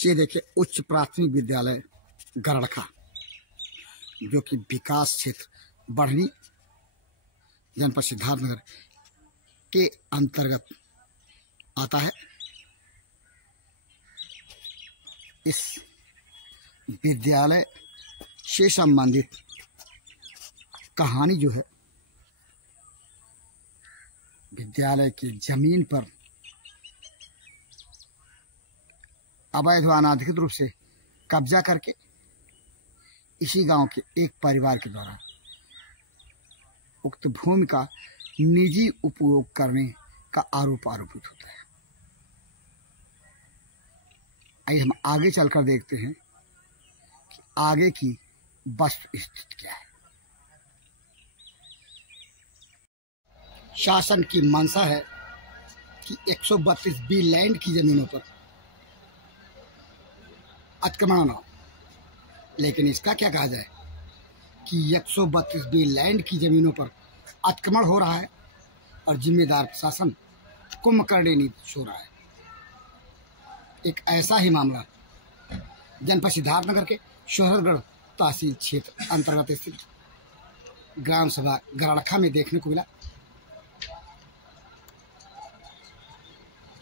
ये देखिए उच्च प्राथमिक विद्यालय गरड़खा, जो कि विकास क्षेत्र बढ़नी जनपद सिद्धार्थनगर के अंतर्गत आता है। इस विद्यालय से संबंधित कहानी जो है, विद्यालय की जमीन पर अवैध व अनाधिकृत रूप से कब्जा करके इसी गांव के एक परिवार के द्वारा उक्त भूमि का निजी उपयोग करने का आरोप आरोपित होता है। आइए हम आगे चलकर देखते हैं कि आगे की वस्तु स्थिति क्या है। शासन की मंशा है कि 132 बी लैंड की जमीनों पर अतिक्रमण न हो, लेकिन इसका क्या कहा जाए कि 132 बी लैंड की जमीनों पर अतिक्रमण हो रहा है और जिम्मेदार प्रशासन कुंभकर्णी नीति सो रहा है। एक ऐसा ही मामला जनपद सिद्धार्थनगर के शोहरगढ़ तहसील क्षेत्र अंतर्गत स्थित ग्राम सभा गरड़खा में देखने को मिला,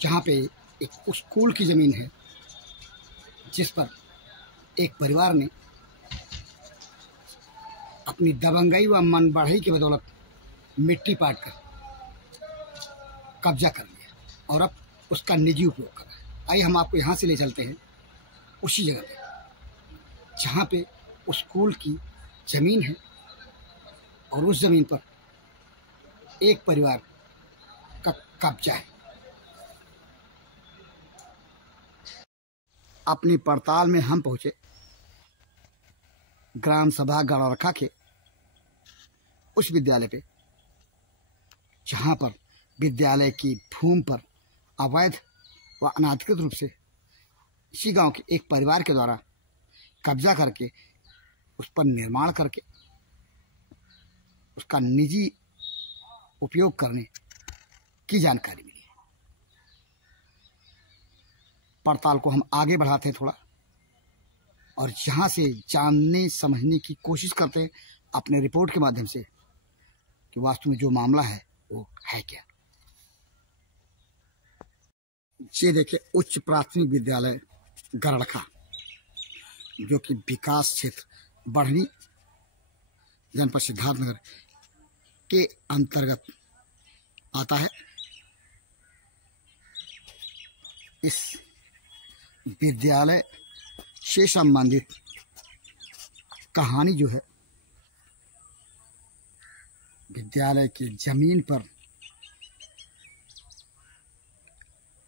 जहां पे एक स्कूल की जमीन है, जिस पर एक परिवार ने अपनी दबंगई व मन बढ़ई की बदौलत मिट्टी पाट कर कब्जा कर लिया और अब उसका निजी उपयोग कर रहा है। आइए हम आपको यहाँ से ले चलते हैं उसी जगह पे जहाँ पे उस स्कूल की जमीन है और उस जमीन पर एक परिवार का कब्जा है। अपनी पड़ताल में हम पहुंचे ग्राम सभा गरड़खा के उस विद्यालय पे, जहां पर विद्यालय की भूमि पर अवैध व अनाधिकृत रूप से इसी गांव के एक परिवार के द्वारा कब्जा करके उस पर निर्माण करके उसका निजी उपयोग करने की जानकारी मिली। पड़ताल को हम आगे बढ़ाते हैं थोड़ा, और यहाँ से जानने समझने की कोशिश करते हैं अपने रिपोर्ट के माध्यम से कि वास्तव में जो मामला है वो है क्या। ये देखिए उच्च प्राथमिक विद्यालय गरड़खा, जो कि विकास क्षेत्र बढ़नी जनपद सिद्धार्थनगर के अंतर्गत आता है। इस विद्यालय से संबंधित कहानी जो है, विद्यालय की जमीन पर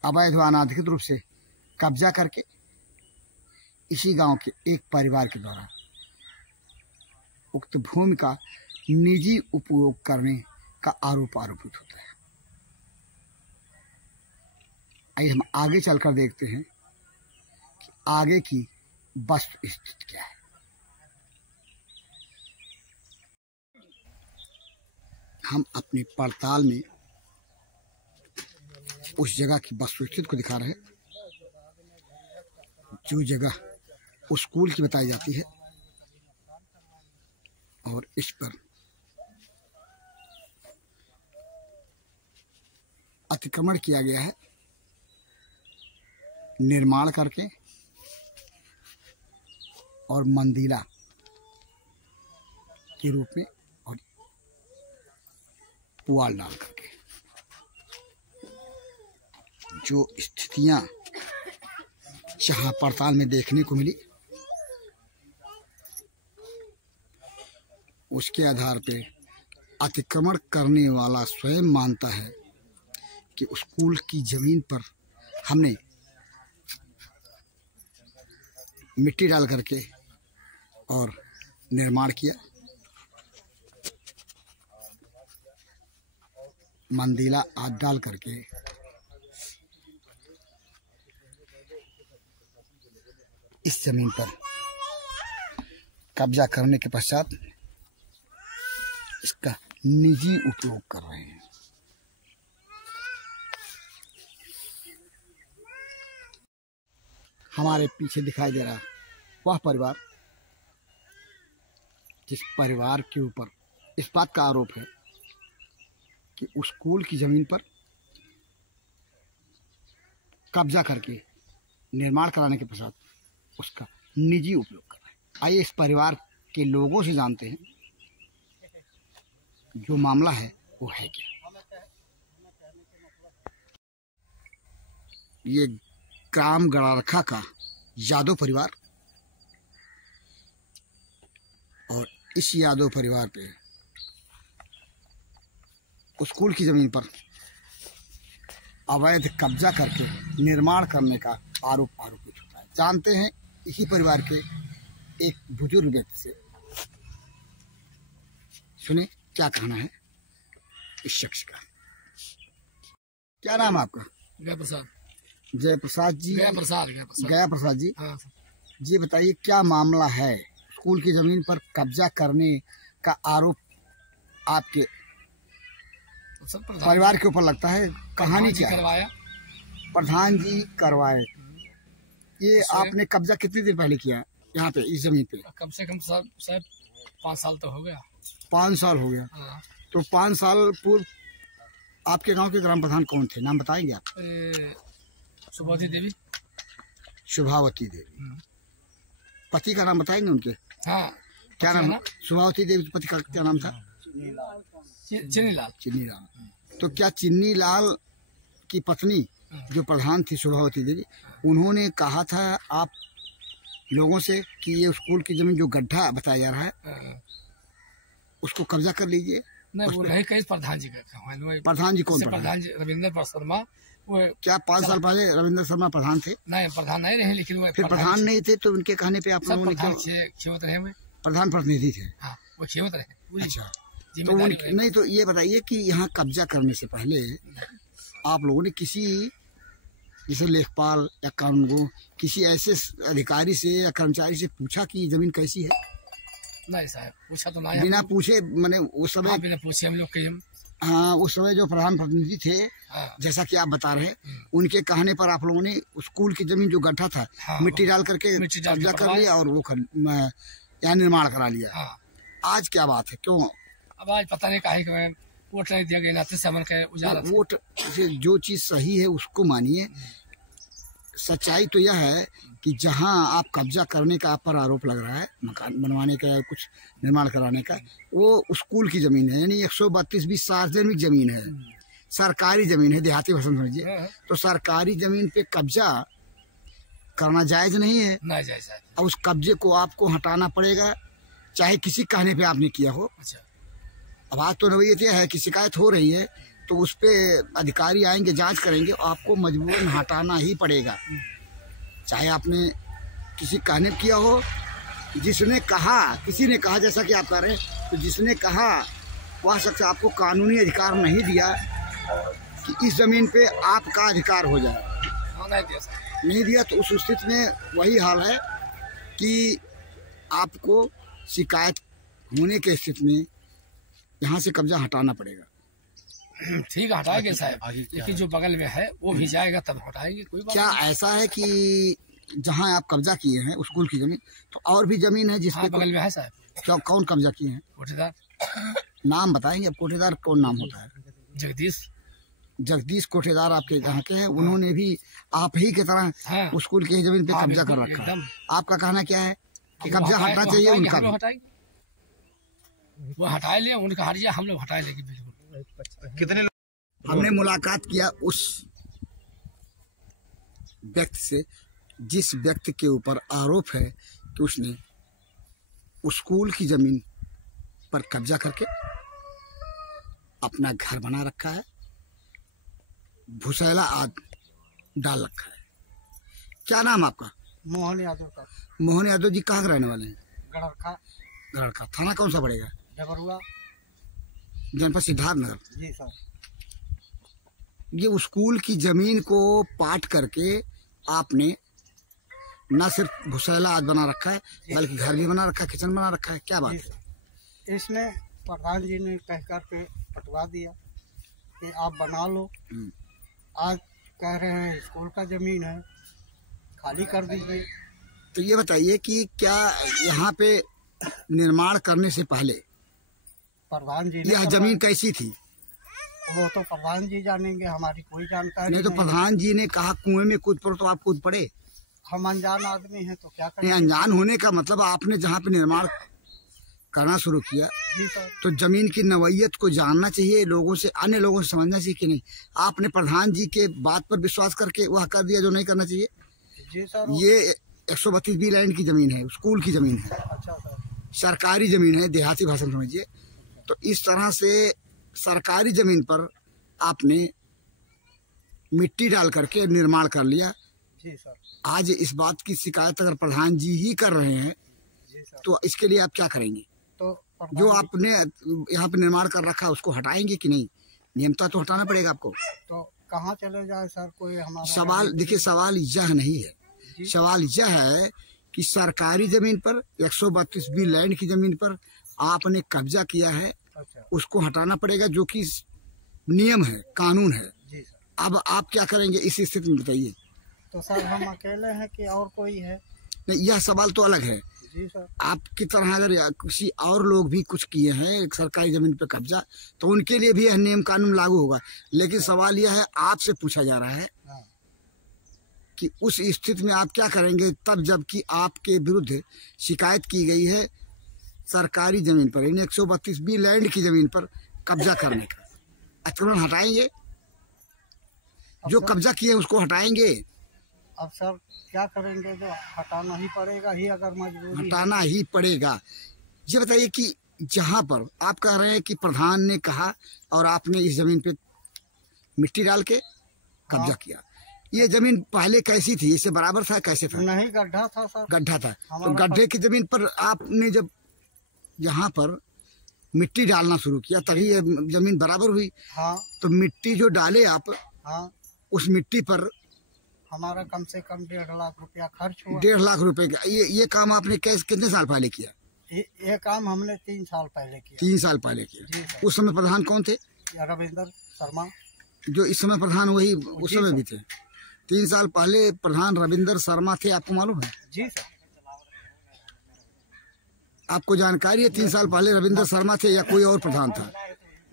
अवैध व अनाधिकृत रूप से कब्जा करके इसी गांव के एक परिवार के द्वारा उक्त भूमि का निजी उपयोग करने का आरोप आरोपित होता है। आइए हम आगे चलकर देखते हैं कि आगे की वस्तु स्थिति क्या है। हम अपनी पड़ताल में उस जगह की वस्तु स्थिति को दिखा रहे हैं, जो जगह उस स्कूल की बताई जाती है, और इस पर अतिक्रमण किया गया है निर्माण करके और मंदिला के रूप में और पुआल डाल करके। जो स्थितियां जहां पड़ताल में देखने को मिली, उसके आधार पे अतिक्रमण करने वाला स्वयं मानता है कि उस स्कूल की जमीन पर हमने मिट्टी डाल करके और निर्माण किया, मंदिला आदि डाल करके इस जमीन पर कब्जा करने के पश्चात इसका निजी उपयोग कर रहे हैं। हमारे पीछे दिखाई दे रहा है वह परिवार जिस परिवार के ऊपर इस बात का आरोप है कि उस स्कूल की जमीन पर कब्जा करके निर्माण कराने के पश्चात उसका निजी उपयोग कर रहा है। आइए इस परिवार के लोगों से जानते हैं जो मामला है वो है क्या। ये ग्राम गड़ारखा का यादव परिवार और इस यादव परिवार पे स्कूल की जमीन पर अवैध कब्जा करके निर्माण करने का आरोपित होता है। जानते हैं इसी परिवार के एक बुजुर्ग व्यक्ति से, सुने क्या कहना है इस शख्स का। क्या नाम है आपका? जयप्रसाद। जयप्रसाद जी। गया प्रसाद जी। हाँ। जी बताइए क्या मामला है? स्कूल की जमीन पर कब्जा करने का आरोप आपके परिवार के ऊपर लगता है, कहानी क्या है? प्रधान जी करवाए। ये आपने कब्जा कितने दिन पहले किया यहाँ पे इस जमीन पे? कम से कम शायद 5 साल तो हो गया। 5 साल हो गया। हाँ। तो 5 साल पूर्व आपके गांव के ग्राम प्रधान कौन थे, नाम बताएंगे आप? शुभावती देवी। शुभावती देवी। पति का नाम बताएंगे उनके? हाँ। क्या नाम? शुभावती देवी के पति का क्या नाम था? चिन्नीलाल। चिन्नीलाल। तो क्या चिन्नीलाल की पत्नी जो प्रधान थी शुभावती देवी, उन्होंने कहा था आप लोगों से कि ये स्कूल की जमीन जो गड्ढा बताया जा रहा है उसको कब्जा कर लीजिए? नहीं, वो नहीं कही, प्रधान जी का। प्रधान जी कौन? प्रधान जी रविंद्र शर्मा। वो क्या 5 साल पहले रविंद्र शर्मा प्रधान थे? नहीं, प्रधान नहीं रहे, लेकिन वो फिर प्रधान नहीं थे तो उनके कहने पे आप लोगों ने खेवत रहे हुए प्रधान प्रतिनिधि थे? हाँ, वो खेवत रहे। अच्छा, तो नहीं तो ये बताइए कि यहाँ कब्जा करने से पहले आप लोगों ने किसी जैसे लेखपाल या कानूनगो किसी ऐसे अधिकारी से या कर्मचारी से पूछा कि जमीन कैसी है? नहीं साहब, पूछा तो नहीं। बिना पूछे, मैंने उस समय बिना पूछे हम लोग के हाँ, उस समय जो प्रधान प्रतिनिधि थे, जैसा कि आप बता रहे, उनके कहने पर आप लोगों ने स्कूल की जमीन जो गड्ढा था मिट्टी डाल करके कब्जा कर लिया और वो यहाँ निर्माण करा लिया। आज क्या बात है, क्यों? अब आज पता नहीं काहे कि वोट नहीं दिया गया, समन के उजाला। वोट से जो चीज सही है उसको मानिए। सच्चाई तो यह है कि जहां आप कब्जा करने का आप पर आरोप लग रहा है, मकान बनवाने का या कुछ निर्माण कराने का, वो स्कूल की जमीन है, यानी 132 सार्वजनिक जमीन है, सरकारी जमीन है, देहाती भाषा समझिए। तो सरकारी जमीन पे कब्जा करना जायज नहीं है। नहीं जायज है। और उस कब्जे को आपको हटाना पड़ेगा, चाहे किसी कहने पे आपने किया हो। अच्छा। अब आज तो नवैयत यह है कि शिकायत हो रही है तो उस पे अधिकारी आएंगे, जांच करेंगे, आपको मजबूरन हटाना ही पड़ेगा, चाहे आपने किसी कहने किया हो। जिसने कहा, किसी ने कहा, जैसा कि आप कह रहे हैं, तो जिसने कहा वह शख्स आपको कानूनी अधिकार नहीं दिया कि इस जमीन पे आपका अधिकार हो जाए। नहीं दिया तो उस स्थिति में वही हाल है कि आपको शिकायत होने के स्थिति में यहाँ से कब्जा हटाना पड़ेगा। ठीक है, हटाएंगे साहब, लेकिन जो बगल में है वो भी जाएगा तब हटाएंगे। कोई बात क्या ऐसा है कि जहाँ आप कब्जा किए हैं स्कूल की जमीन, तो और भी जमीन है जिसपे बगल में है साहब? क्या, कौन कब्जा किए हैं? कोठेदार। नाम बताएंगे अब? कोठेदार कौन नाम होता है? जगदीश कोठेदार आपके यहाँ के हैं। उन्होंने भी आप ही की तरह स्कूल की जमीन पे कब्जा कर रखा है। आपका कहना क्या है कि कब्जा हटना चाहिए उनका? वो हटा लिया, उनका हट गया, हम लोग हटा लेंगे। बिल्कुल। कितने हमने मुलाकात किया उस व्यक्ति से जिस व्यक्ति के ऊपर आरोप है कि उसने स्कूल की जमीन पर कब्जा करके अपना घर बना रखा है, भूसैला आदि डाल रखा है। क्या नाम आपका? मोहन यादव का। मोहन यादव जी कहाँ के रहने वाले हैं? गड़रखा। गड़रखा। थाना कौन सा पड़ेगा? डबरुआ, जनपद सिद्धार्थनगर। जी सर। ये स्कूल की जमीन को पाट करके आपने न सिर्फ भूसैला आदि बना रखा है बल्कि घर भी बना रखा है, किचन बना रखा है। क्या बात है? इसमें प्रधान जी ने कह कर के पटवा दिया कि आप बना लो। आज कह रहे हैं स्कूल का जमीन है, खाली कर दीजिए। तो ये बताइए कि क्या यहाँ पे निर्माण करने से पहले प्रधान जी ने यह जमीन कैसी थी? वो तो प्रधान जी जानेंगे, हमारी कोई जानकारी नहीं तो प्रधान जी ने कहा कुएं में कूद पड़ो तो आप कूद पड़े। हम अनजान आदमी हैं तो क्या नहीं, करें। अनजान होने का मतलब आपने जहाँ पे निर्माण करना शुरू किया जी सर। तो जमीन की नवैयत को जानना चाहिए, लोगों से, अन्य लोगों से समझना चाहिए कि नहीं। आपने प्रधान जी के बात पर विश्वास करके वह कर दिया जो नहीं करना चाहिए। जी सर। ये 132 बी लैंड की जमीन है, स्कूल की जमीन है, अच्छा सर। सरकारी जमीन है, देहाती भाषा में समझिए। तो इस तरह से सरकारी जमीन पर आपने मिट्टी डाल करके निर्माण कर लिया। जी सर। आज इस बात की शिकायत अगर प्रधान जी ही कर रहे हैं जी सर। तो इसके लिए आप क्या करेंगे? तो जो आपने यहाँ पे निर्माण कर रखा है उसको हटाएंगे कि नहीं? नियमता तो हटाना पड़ेगा आपको। तो कहाँ चले जाए सर, कोई हमारा सवाल देखिए, सवाल यह नहीं है, जी। सवाल यह है कि सरकारी जमीन पर 132 बी लैंड की जमीन पर आपने कब्जा किया है, अच्छा। उसको हटाना पड़ेगा, जो कि नियम है, कानून है। जी सर। अब आप क्या करेंगे इस स्थिति में बताइए? तो सर हम अकेले हैं कि और कोई है? नहीं, यह सवाल तो अलग है। जी सर। आपकी तरह अगर किसी और लोग भी कुछ किए हैं एक सरकारी जमीन पर कब्जा, तो उनके लिए भी यह नियम कानून लागू होगा। लेकिन सवाल यह है, आपसे पूछा जा रहा है हाँ। कि उस स्थिति में आप क्या करेंगे तब जबकि आपके विरुद्ध शिकायत की गई है सरकारी जमीन पर, इन 132 बी लैंड की जमीन पर कब्जा करने का। अतिक्रमण हटाएंगे? जो कब्जा किए उसको हटाएंगे? अब सर क्या करेंगे, जो हटाना ही पड़ेगा ही, अगर मजबूरी हटाना ही पड़ेगा। ये बताइए कि जहाँ पर आप कह रहे हैं कि प्रधान ने कहा और आपने इस जमीन पे मिट्टी डाल के कब्जा हाँ। किया, ये जमीन पहले कैसी थी? इससे बराबर था, कैसे था? नहीं, गड्ढा था सर। गड्ढा था। तो हमारा गड्ढे की जमीन पर आपने जब यहाँ पर मिट्टी डालना शुरू किया तभी ये जमीन बराबर हुई। हाँ। तो मिट्टी जो डाले आप, हाँ। उस मिट्टी पर हमारा कम से कम 1.5 लाख रुपया खर्च हुआ। 1.5 लाख रुपए का ये काम आपने कैसे, कितने साल पहले किया? ये काम हमने 3 साल पहले किया। 3 साल पहले किया। जी सर। उस समय प्रधान कौन थे? रविंदर शर्मा। जो इस समय प्रधान वही उस समय भी थे। 3 साल पहले प्रधान रविंदर शर्मा थे, आपको मालूम है? जी सर। आपको जानकारी है 3 साल पहले रविंदर शर्मा थे या कोई और प्रधान था?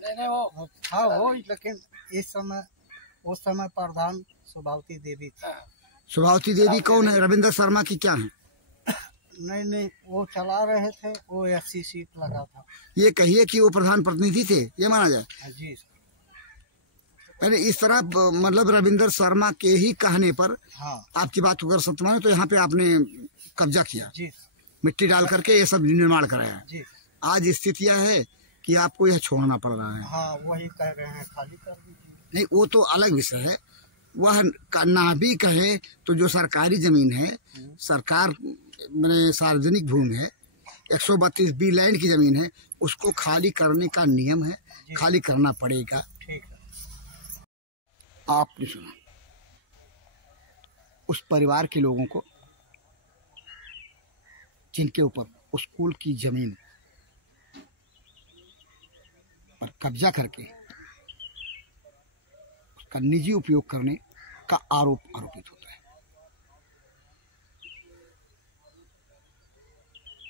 नहीं वो था वो, लेकिन उस समय प्रधान सुभावती देवी थी। सुभावती देवी कौन है? रविंदर शर्मा की क्या है? नहीं, वो चला रहे थे, वो 80 सीट लगा था। ये कहिए कि वो प्रधान प्रतिनिधि थे, ये माना जाए? जी सर। यानी इस तरह मतलब रविंदर शर्मा के ही कहने पर हाँ। आपकी बात को अगर सत्य माने तो यहाँ पे आपने कब्जा किया, जी सर। मिट्टी डाल करके ये सब निर्माण कराया। जी। आज स्थिति यह है कि आपको यह छोड़ना पड़ रहा है। हाँ, वही कह रहे हैं खाली कर दीजिए। नहीं, वो तो अलग विषय है। वह ना भी कहे तो जो सरकारी जमीन है, सरकार मैंने सार्वजनिक भूमि है, 132 बी लैंड की जमीन है, उसको खाली करने का नियम है, खाली करना पड़ेगा। ठीक है। आपने सुना उस परिवार के लोगों को जिनके ऊपर उस स्कूल की जमीन पर कब्जा करके उसका निजी उपयोग करने का आरोपित होता है।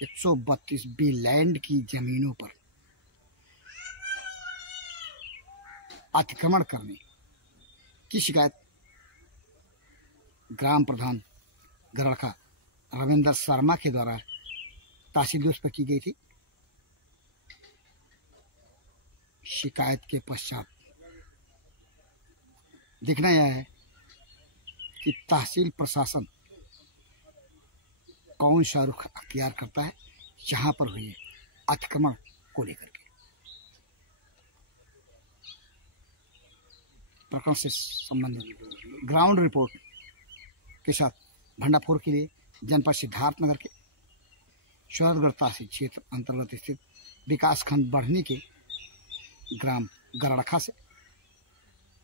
132 बी लैंड की जमीनों पर अतिक्रमण करने की शिकायत ग्राम प्रधान गरड़का रविंदर शर्मा के द्वारा तहसीलदार पर की गई थी। शिकायत के पश्चात देखना यह है कि तहसील प्रशासन कौन सा रुख अख्तियार करता है यहाँ पर हुए अतिक्रमण को लेकर के। प्रकरण से संबंधित ग्राउंड रिपोर्ट के साथ भंडाफोर के लिए जनपद सिद्धार्थनगर के शरदगढ़ तहसील क्षेत्र अंतर्गत स्थित विकासखंड बढ़नी के ग्राम गरड़खा से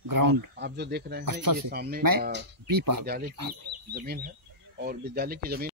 ग्राउंड आप जो देख रहे हैं स्थल ये से सामने मैं बी पाल विद्यालय की जमीन है और विद्यालय की जमीन